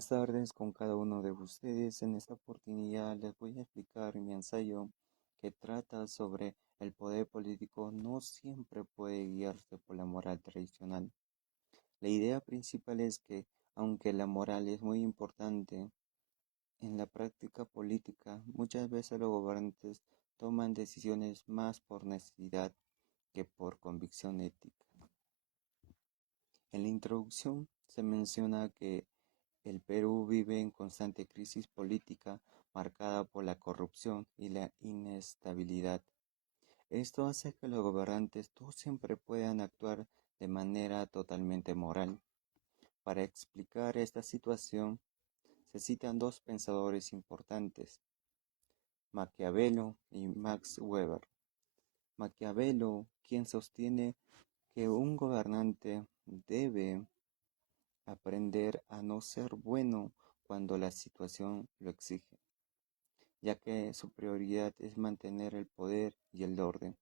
Buenas tardes con cada uno de ustedes. En esta oportunidad les voy a explicar mi ensayo que trata sobre el poder político no siempre puede guiarse por la moral tradicional. La idea principal es que, aunque la moral es muy importante, en la práctica política muchas veces los gobernantes toman decisiones más por necesidad que por convicción ética. En la introducción se menciona que el Perú vive en constante crisis política marcada por la corrupción y la inestabilidad. Esto hace que los gobernantes no siempre puedan actuar de manera totalmente moral. Para explicar esta situación, se citan dos pensadores importantes, Maquiavelo y Max Weber. Maquiavelo, quien sostiene que un gobernante debe aprender a no ser bueno cuando la situación lo exige, ya que su prioridad es mantener el poder y el orden.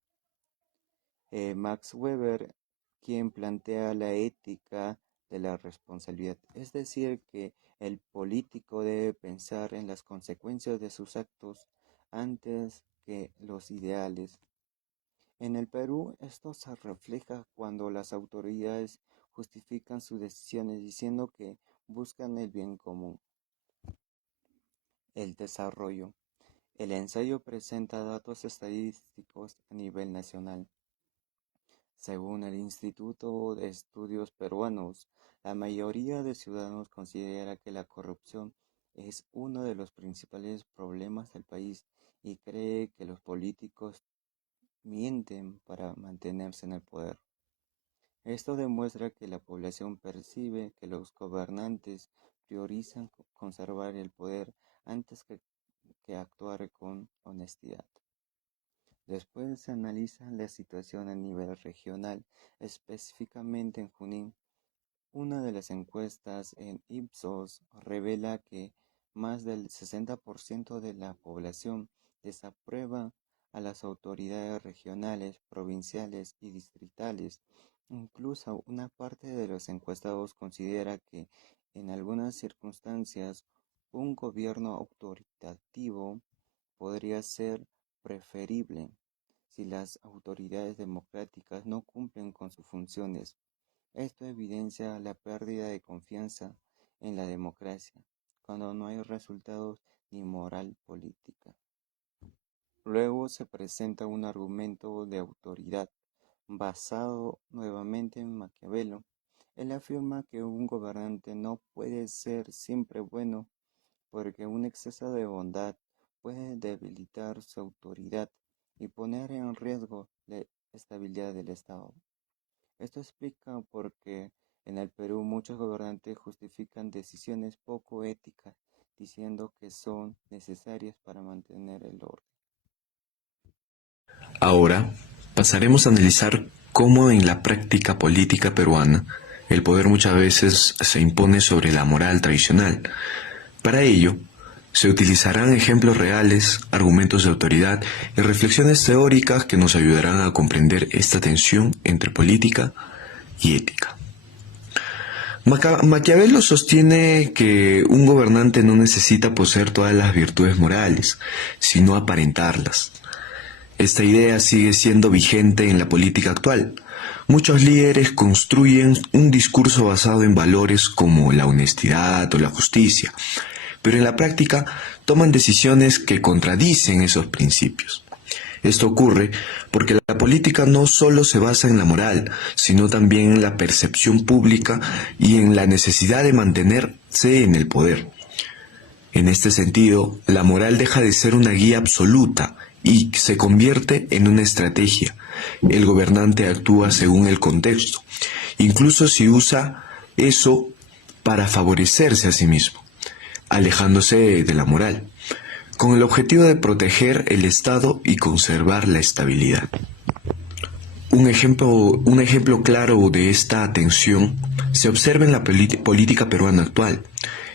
Max Weber, quien plantea la ética de la responsabilidad, es decir, que el político debe pensar en las consecuencias de sus actos antes que los ideales. En el Perú, esto se refleja cuando las autoridades justifican sus decisiones diciendo que buscan el bien común. El desarrollo. El ensayo presenta datos estadísticos a nivel nacional. Según el Instituto de Estudios Peruanos, la mayoría de ciudadanos considera que la corrupción es uno de los principales problemas del país y cree que los políticos mienten para mantenerse en el poder. Esto demuestra que la población percibe que los gobernantes priorizan conservar el poder antes que actuar con honestidad. Después se analiza la situación a nivel regional, específicamente en Junín. Una de las encuestas en Ipsos revela que más del 60% de la población desaprueba a las autoridades regionales, provinciales y distritales. Incluso una parte de los encuestados considera que en algunas circunstancias un gobierno autoritativo podría ser preferible si las autoridades democráticas no cumplen con sus funciones. Esto evidencia la pérdida de confianza en la democracia, cuando no hay resultados ni moral política. Luego se presenta un argumento de autoridad, basado nuevamente en Maquiavelo. Él afirma que un gobernante no puede ser siempre bueno, porque un exceso de bondad puede debilitar su autoridad y poner en riesgo la estabilidad del Estado. Esto explica por qué en el Perú muchos gobernantes justifican decisiones poco éticas, diciendo que son necesarias para mantener el orden. Ahora pasaremos a analizar cómo en la práctica política peruana el poder muchas veces se impone sobre la moral tradicional. Para ello, se utilizarán ejemplos reales, argumentos de autoridad y reflexiones teóricas que nos ayudarán a comprender esta tensión entre política y ética. Maquiavelo sostiene que un gobernante no necesita poseer todas las virtudes morales, sino aparentarlas. Esta idea sigue siendo vigente en la política actual. Muchos líderes construyen un discurso basado en valores como la honestidad o la justicia, pero en la práctica toman decisiones que contradicen esos principios. Esto ocurre porque la política no solo se basa en la moral, sino también en la percepción pública y en la necesidad de mantenerse en el poder. En este sentido, la moral deja de ser una guía absoluta y se convierte en una estrategia. El gobernante actúa según el contexto, incluso si usa eso para favorecerse a sí mismo, alejándose de la moral, con el objetivo de proteger el Estado y conservar la estabilidad. Un ejemplo claro de esta tensión se observa en la política peruana actual,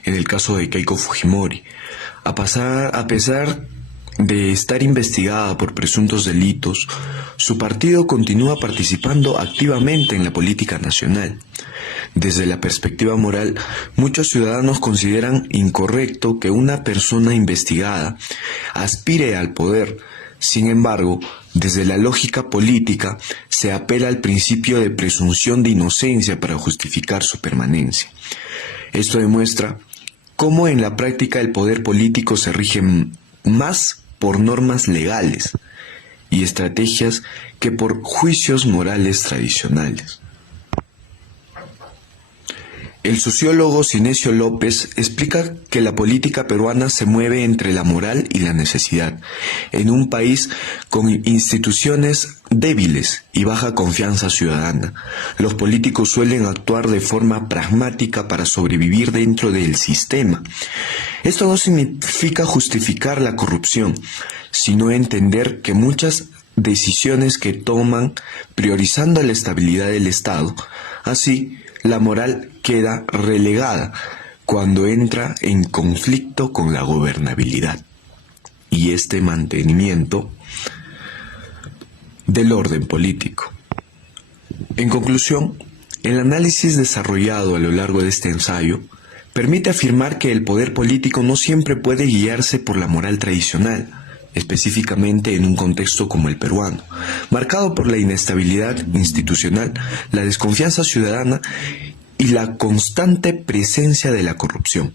en el caso de Keiko Fujimori. A pesar de estar investigada por presuntos delitos, su partido continúa participando activamente en la política nacional. Desde la perspectiva moral, muchos ciudadanos consideran incorrecto que una persona investigada aspire al poder. Sin embargo, desde la lógica política se apela al principio de presunción de inocencia para justificar su permanencia. Esto demuestra cómo en la práctica el poder político se rige más por normas legales y estrategias que por juicios morales tradicionales. El sociólogo Sinesio López explica que la política peruana se mueve entre la moral y la necesidad, en un país con instituciones débiles y baja confianza ciudadana. Los políticos suelen actuar de forma pragmática para sobrevivir dentro del sistema. Esto no significa justificar la corrupción, sino entender que muchas decisiones que toman priorizando la estabilidad del Estado, así la moral queda relegada cuando entra en conflicto con la gobernabilidad y este mantenimiento del orden político. En conclusión, el análisis desarrollado a lo largo de este ensayo permite afirmar que el poder político no siempre puede guiarse por la moral tradicional, específicamente en un contexto como el peruano, marcado por la inestabilidad institucional, la desconfianza ciudadana y la constante presencia de la corrupción.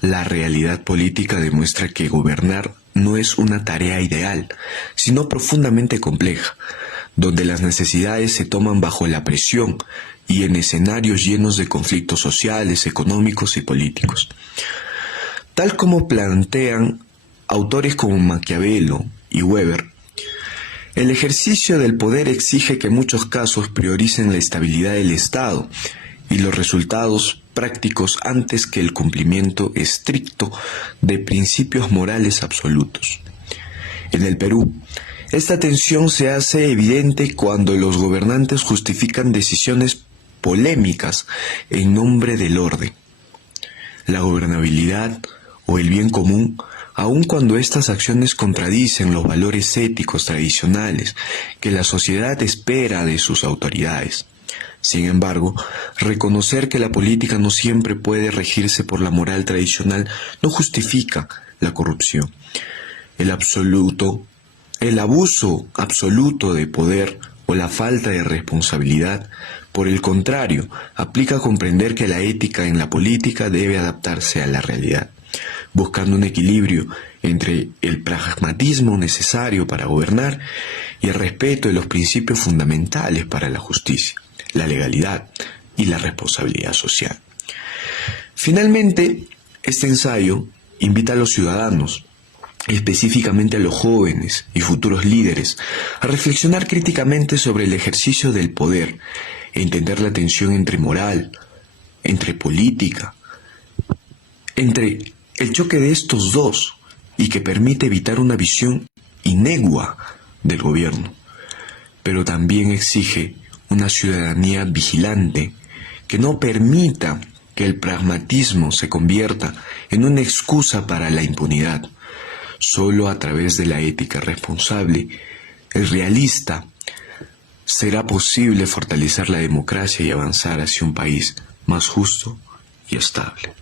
La realidad política demuestra que gobernar no es una tarea ideal, sino profundamente compleja, donde las necesidades se toman bajo la presión y en escenarios llenos de conflictos sociales, económicos y políticos. Tal como plantean autores como Maquiavelo y Weber, el ejercicio del poder exige que en muchos casos prioricen la estabilidad del Estado y los resultados prácticos antes que el cumplimiento estricto de principios morales absolutos. En el Perú, esta tensión se hace evidente cuando los gobernantes justifican decisiones polémicas en nombre del orden, la gobernabilidad o el bien común, aun cuando estas acciones contradicen los valores éticos tradicionales que la sociedad espera de sus autoridades. Sin embargo, reconocer que la política no siempre puede regirse por la moral tradicional no justifica la corrupción, el abuso absoluto de poder o la falta de responsabilidad. Por el contrario, aplica comprender que la ética en la política debe adaptarse a la realidad, buscando un equilibrio entre el pragmatismo necesario para gobernar y el respeto de los principios fundamentales para la justicia, la legalidad y la responsabilidad social. Finalmente, este ensayo invita a los ciudadanos, específicamente a los jóvenes y futuros líderes, a reflexionar críticamente sobre el ejercicio del poder, e entender la tensión entre moral, entre política, entre el choque de estos dos, y que permite evitar una visión inegua del gobierno, pero también exige una ciudadanía vigilante que no permita que el pragmatismo se convierta en una excusa para la impunidad. Solo a través de la ética responsable, el realista, será posible fortalecer la democracia y avanzar hacia un país más justo y estable.